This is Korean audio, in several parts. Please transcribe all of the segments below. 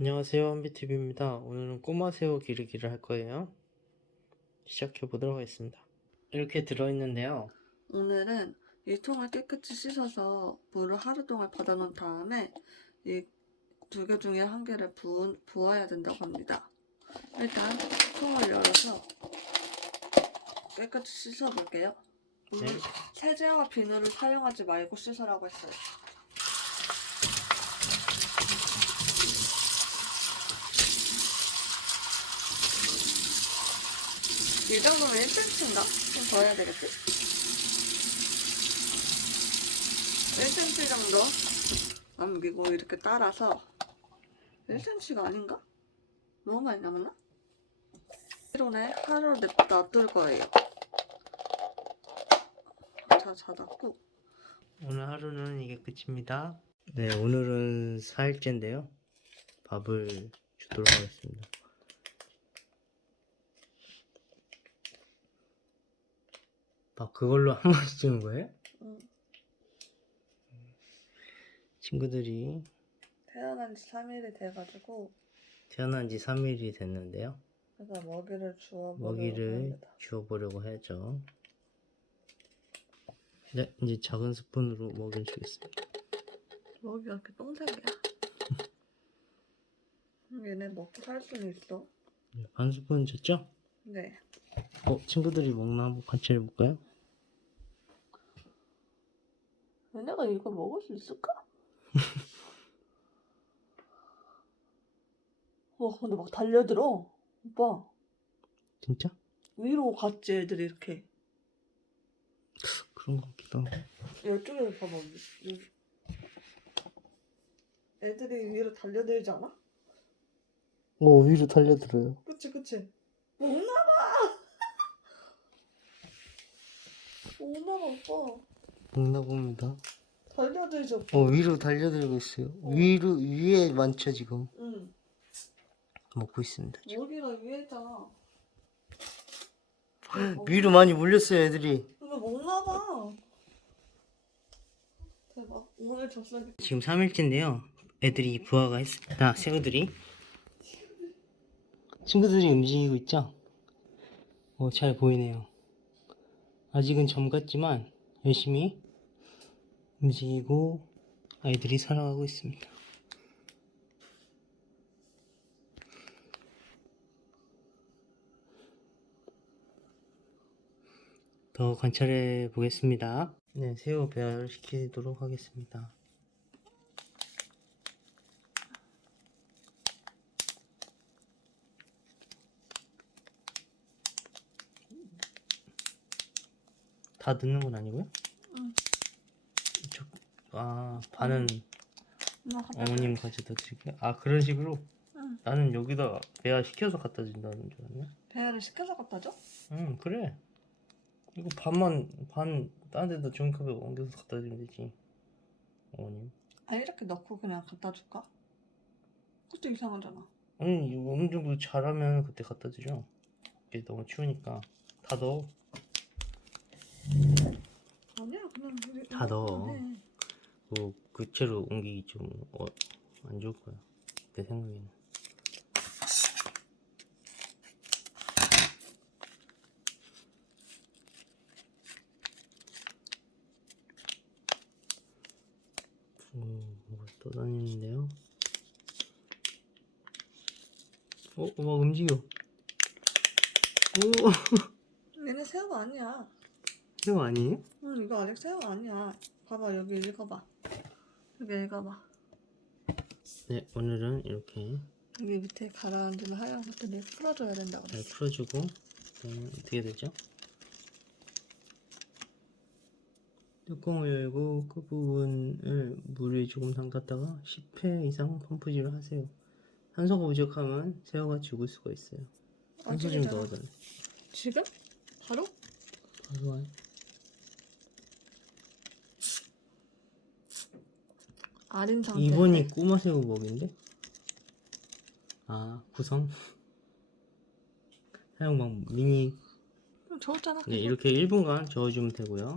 안녕하세요 한비TV입니다 오늘은 꼬마 새우 기르기를 할 거예요 시작해 보도록 하겠습니다 이렇게 들어있는데요 오늘은 이 통을 깨끗이 씻어서 물을 하루 동안 받아놓은 다음에 이 두 개 중에 한 개를 부, 부어야 된다고 합니다. 일단 통을 열어서 깨끗이 씻어 볼게요. 오늘 네. 세제와 비누를 사용하지 말고 씻으라고 했어요. 이 정도면 1cm인가? 좀 더 해야 되겠지? 1cm 정도 남기고 이렇게 따라서 1cm가 아닌가? 너무 많이 남았나? 1원에 하루 놔둘 거예요. 다 닫았고 오늘 하루는 이게 끝입니다 네 오늘은 4일째인데요 밥을 주도록 하겠습니다 밥 그걸로 한 번씩 주는 거예요? 음, 친구들이 태어난 지 3일이 돼가지고 태어난 지 3일이 됐는데요 그래서 먹이를 주워 먹이를 주워보려고 하죠. 네, 이제 작은 스푼으로 먹이를 주겠습니다. 먹이가 이렇게 똥색이야. 얘네 먹고 살 수는 있어. 네, 반 스푼 줬죠? 네. 어, 친구들이 먹나 한번 관찰해 볼까요? 얘네가 이거 먹을 수 있을까? 와 근데 막 달려들어 오빠 진짜? 위로 갔지 애들이 이렇게 그런 것 같기도 하고. 이쪽에서 봐봐 위- 애들이 위로 달려들지 않아? 어, 위로 달려들어요. 그치 그치 먹나봐 먹나봐 오빠 먹나 봅니다. 달려들지 오빠 어, 위로 달려들고 있어요. 위로, 위에 많죠, 지금. 응 먹고 있습니다. 여기가 위에잖아 위로 많이 몰렸어요, 애들이. 근데 먹나봐 대박 오늘 젖살이 지금 3일째인데요. 애들이 부화가 했습니다. 새우들이. 친구들이 움직이고 있죠? 어, 잘 보이네요. 아직은 점 같지만 열심히 움직이고 아이들이 살아가고 있습니다. 더 관찰해 보겠습니다. 네, 새우 배열시키도록 하겠습니다. 다 넣는 건 아니고요? 응. 이쪽, 아, 반은 엄마 갖다 어머님 가져다 드릴게요. 아, 그런 식으로? 응. 나는 여기다 배열 시켜서 갖다 준다는 줄 알았네. 배아를 시켜서 갖다 줘? 응, 그래. 이거 반만, 반, 딴 데다 중컵에 옮겨서 갖다 주면 되지. 어머님. 아 이렇게 넣고 그냥 갖다 줄까? 그것도 이상하잖아 아니, 이거 어느 정도 잘하면 그때 갖다 주죠. 이게 너무 추우니까. 다 넣어. 아니야 그냥 우리 다 넣어. 해. 그, 그 채로 옮기기 좀, 어, 안 좋을 거야. 내 생각에는. 음, 뭐가 떠다니는데요? 어, 어, 막 움직여. 오, 얘네 새우 아니야 이거 아니에요? 응 이거 아직 새우 아니야 봐봐 여기 읽어봐 여기 읽어봐 네, 오늘은 이렇게 여기 밑에 가라앉으면 하얀 것들을 풀어줘야 된다고 잘 그랬어 풀어주고 그다음에 어떻게 되죠? 뚜껑을 열고 끝부분을 물에 조금 담갔다가 10회 이상 펌프질을 하세요. 산소가 부족하면 새우가 죽을 수가 있어요. 산소 좀 아직이잖아. 넣어달래. 지금? 바로? 바로 와요. 아린 상태. 2번이 꼬마새우 먹인데? 아, 구성? 사용 방법, 미니. 저었잖아. 네, 이렇게 1분간 저어주면 되고요.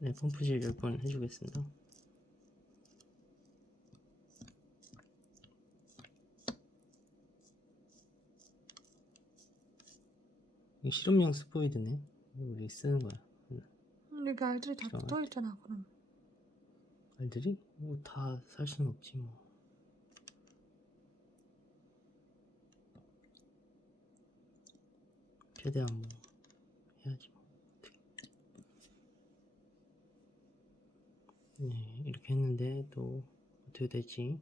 네, 펌프질 10번 해주겠습니다. 이 실험용 스포이드네. 우리 쓰는 거야. 근데 그 알들이 다 붙어 있잖아, 그럼. 알들이 뭐 다 살 수는 없지 뭐. 최대한 뭐 해야지 뭐. 네 이렇게 했는데 또 어떻게 될지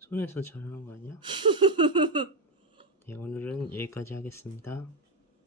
손에서 잘하는 거 아니야? 네 오늘은 여기까지 하겠습니다.